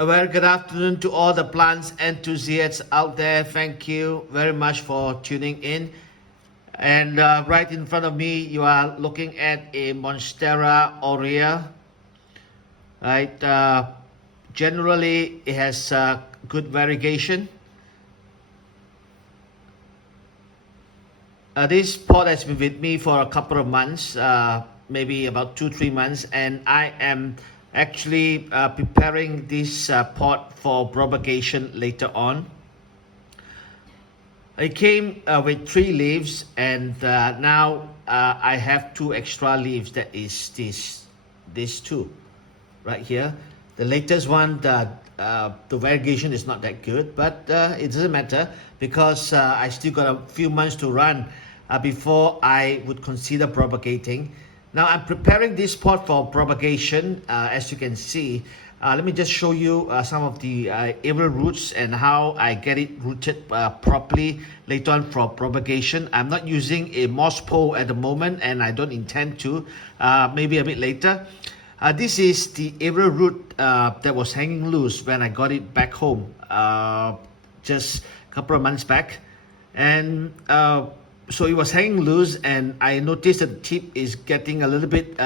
A very good afternoon to all the plants enthusiasts out there. Thank you very much for tuning in. And right in front of me, you are looking at a Monstera aurea. Right. Generally, it has good variegation. This pot has been with me for a couple of months, maybe about 2-3 months, and I am actually preparing this pot for propagation later on. It came with 3 leaves, and now I have 2 extra leaves. That is these 2 right here. The latest one, the variegation is not that good, but it doesn't matter because I still got a few months to run before I would consider propagating. Now I'm preparing this pot for propagation. As you can see, let me just show you some of the aerial roots and how I get it rooted properly later on for propagation. I'm not using a moss pole at the moment, and I don't intend to, maybe a bit later. This is the aerial root that was hanging loose when I got it back home just a couple of months back, and so it was hanging loose, and I noticed that the tip is getting a little bit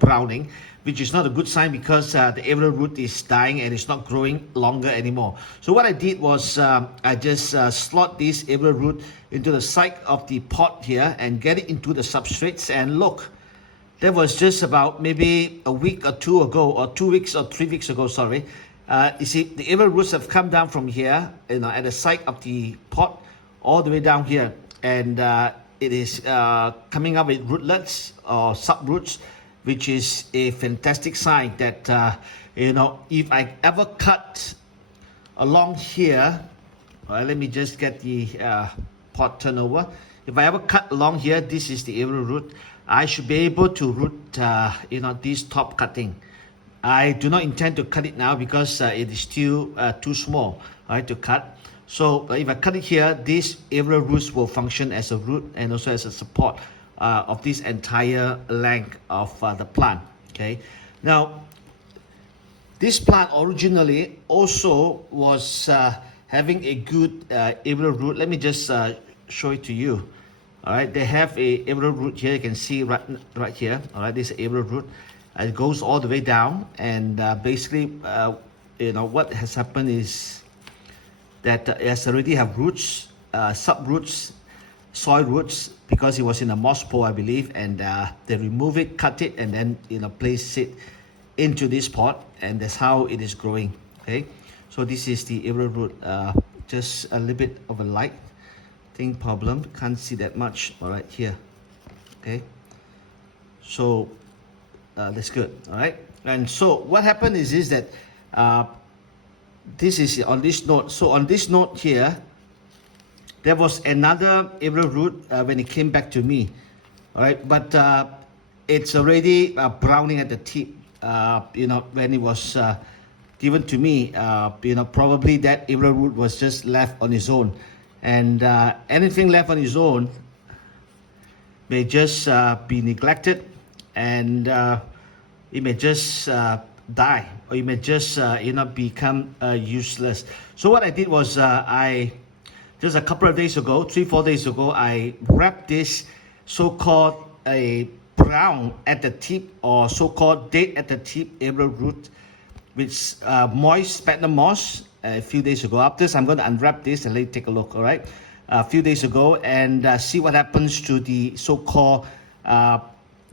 browning, which is not a good sign because the aerial root is dying and it's not growing longer anymore. So what I did was I just slot this aerial root into the side of the pot here and get it into the substrates, and look, that was just about maybe a week or 2 ago, or 2 weeks or 3 weeks ago, sorry. You see, the aerial roots have come down from here, at the side of the pot, all the way down here. And it is coming up with rootlets or subroots, which is a fantastic sign that, if I ever cut along here, let me just get the pot turned over. If I ever cut along here, this is the aerial root. I should be able to root, this top cutting. I do not intend to cut it now because it is still too small, to cut. So if I cut it here, these aerial roots will function as a root and also as a support of this entire length of the plant. Okay. Now, this plant originally also was having a good aerial root. Let me just show it to you. All right, they have a aerial root here. You can see right here. All right, this aerial root. It goes all the way down, and basically, what has happened is that it has already have roots, subroots, soil roots, because it was in a moss pole, I believe, and they remove it, cut it, and then place it into this pot, and that's how it is growing. Okay, so this is the aerial root. Just a little bit of a light thing problem, can't see that much. All right, here. Okay, so that's good. All right, and so what happened is that this is on this note. So on this note here, there was another aerial root when it came back to me. All right, but it's already browning at the tip. When it was given to me, probably that aerial root was just left on its own, and anything left on its own may just be neglected, and it may just die, or you may just become useless. So what I did was I just a couple of days ago, 3-4 days ago, I wrapped this so-called a brown at the tip, or so-called dead at the tip aerial root with moist sphagnum moss a few days ago. After this, I'm going to unwrap this and let you take a look. All right, a few days ago, and see what happens to the so-called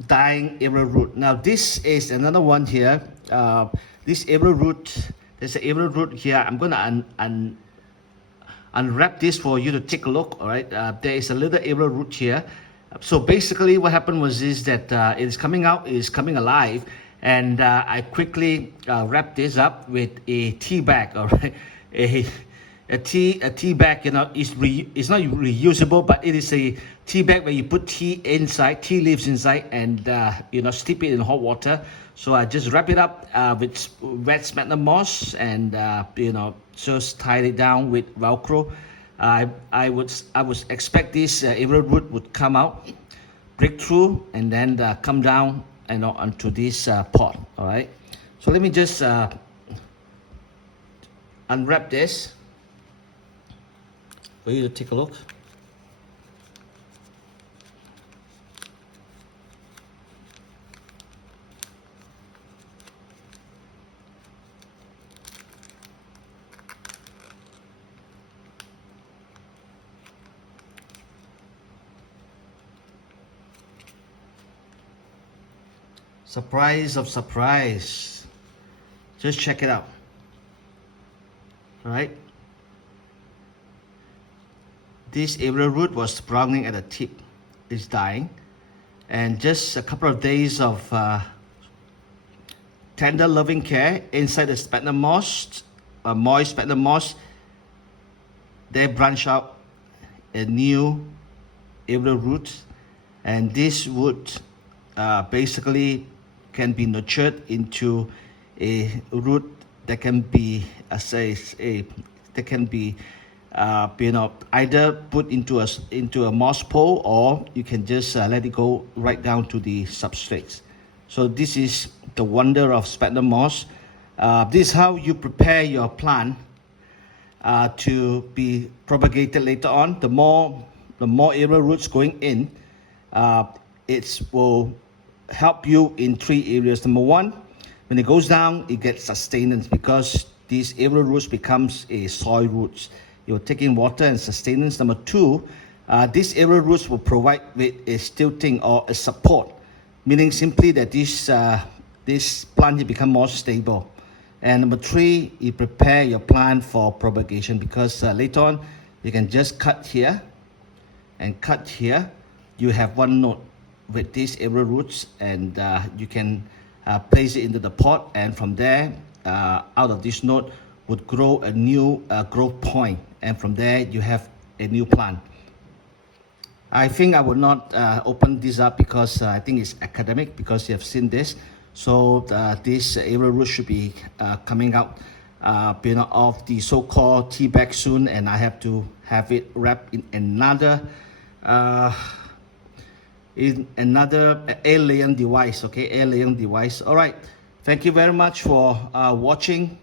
dying aerial root. Now this is another one here. This aerial root, there's an aerial root here. I'm going to unwrap this for you to take a look. All right, there is a little aerial root here. So basically what happened was that it is coming out, it is coming alive, and I quickly wrapped this up with a tea bag. All right, a tea bag, it's not reusable, but it is a tea bag where you put tea inside, tea leaves inside, and steep it in hot water. So I just wrap it up with wet sphagnum moss, and just tie it down with Velcro. I would expect this aerial root would come out, break through, and then come down onto this pot. All right. So let me just unwrap this for you to take a look. Surprise of surprise. Just check it out. All right. This aerial root was sprouting at the tip. It's dying. And just a couple of days of tender loving care inside the sphagnum moss, moist sphagnum moss, they branch out a new aerial root. And this would basically can be nurtured into a root that can be, that can be, either put into a moss pole, or you can just let it go right down to the substrates. So this is the wonder of sphagnum moss. This is how you prepare your plant to be propagated later on. The more aerial roots going in, it will help you in 3 areas. Number 1, when it goes down, it gets sustenance, because these aerial roots becomes a soil roots. You're taking water and sustenance. Number 2, these aerial roots will provide with a stilting or a support, meaning simply that this plant will become more stable. And number 3, you prepare your plant for propagation, because later on you can just cut here and cut here. You have one node with these aerial roots, and you can place it into the pot, and from there, out of this node would grow a new growth point, and from there you have a new plant. I think I will not open this up, because I think it's academic, because you have seen this. So this aerial root should be coming out of the so-called tea bag soon, and I have to have it wrapped in another air laying device. Okay, air laying device. All right, thank you very much for watching.